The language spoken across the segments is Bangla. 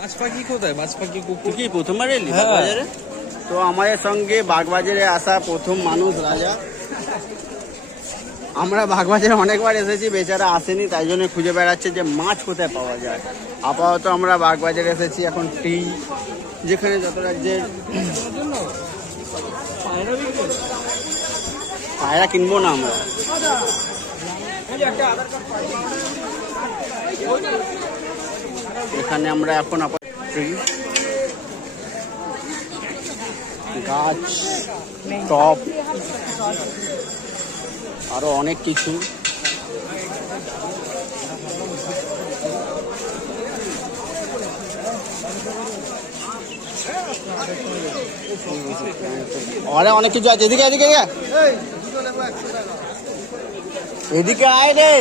মাছ পাখি কোথায়? মাছ পাখি কুকুর। কি প্রথমবার এলি হ্যাঁ। তো আমাদের সঙ্গে বাগবাজারে আসা প্রথম মানুষ রাজা। আমরা বাগবাজারে অনেকবার এসেছি বেচারা আসেনি তাই জন্য খুঁজে বেড়াচ্ছে যে মাছ কোথায় পাওয়া যায়। আপাতত আমরা বাগবাজারে এসেছি এখন টি যেখানে যত রাজ্যের পায়রা কিনবো না আমরা। এখানে আমরা এখন আপাতত গাছ, টপ, আরও অনেক কিছু। আরে অনেক কিছু আছে। এদিকে এদিকে এদিকে। এদিকে আয় রে।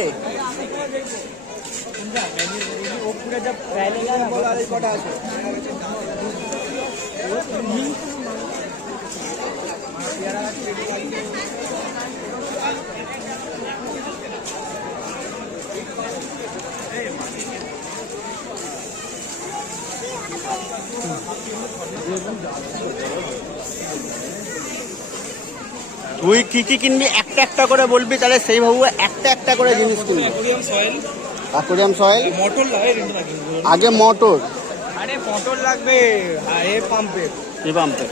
তুই কি কি কিনবি? একটা একটা করে বলবি তাহলে সেই ভাবু একটা একটা করে জিনিস কিনবি। Aquarium soil. মোটর লাগে আগে মোটর। আরে মোটর লাগবে এ পাম্পে এই পাম্পে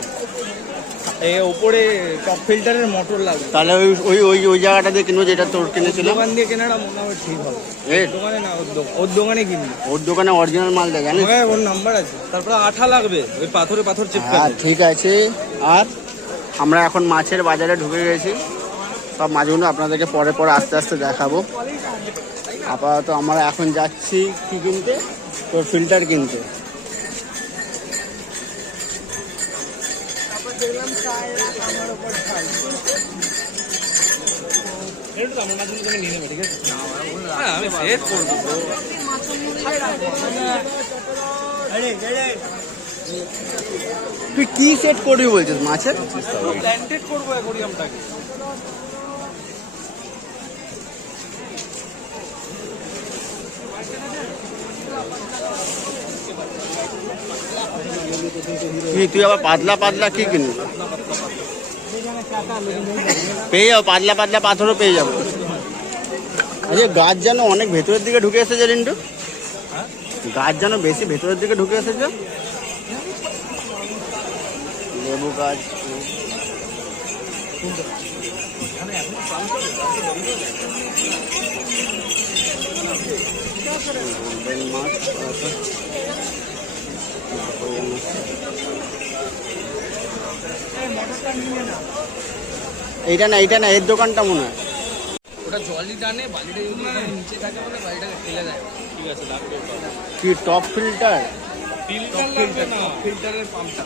এ। উপরে টপ ফিল্টারের মোটর লাগবে। তাহলে ওই ওই ওই ওই জায়গাটা দিয়ে কিনবো যেটা তোর কিনেছিলাম। দোকান দিয়ে কেনাটা মনে হয় ঠিক হবে। এ দোকানে না ওর দোকান ওর দোকানে কিনবি। ওর দোকানে অরিজিনাল মাল দেয় জানিস? হ্যাঁ ওর নাম্বার আছে। তারপরে আঠা লাগবে ওই পাথরে পাথর চিপকা হ্যাঁ ঠিক আছে। আর আমরা এখন মাছের বাজারে ঢুকে গেছি। সব মাছগুলো আপনাদেরকে পরে পরে আস্তে আস্তে দেখাবো। আপাতত আমরা এখন যাচ্ছি কি কিনতে? তোর ফিল্টার কিনতে। তুই কি সেট করবি বলছিস, মাছের? করব কি, তুই আবার পাতলা পাতলা কি কিনবি? পেয়ে যাব, পাতলা পাতলা পাথরও পেয়ে যাব। আচ্ছা গাছ যেন অনেক ভেতরের দিকে ঢুকে এসেছে রিন্টু গাছ যেন বেশি ভেতরের দিকে ঢুকে এসেছে। লেবু গাছ। গোল্ডেন মাছ এইটা না এইটা না এর দোকানটা মনে হয়। ওটা জলই টানে বালিটা যদি নিচে থাকে বলে বালিটাকে ঠেলে দেয়। ঠিক আছে লাগবে কি টপ ফিল্টার ফিল্টার লাগবে না। ফিল্টারের পাম্পটা।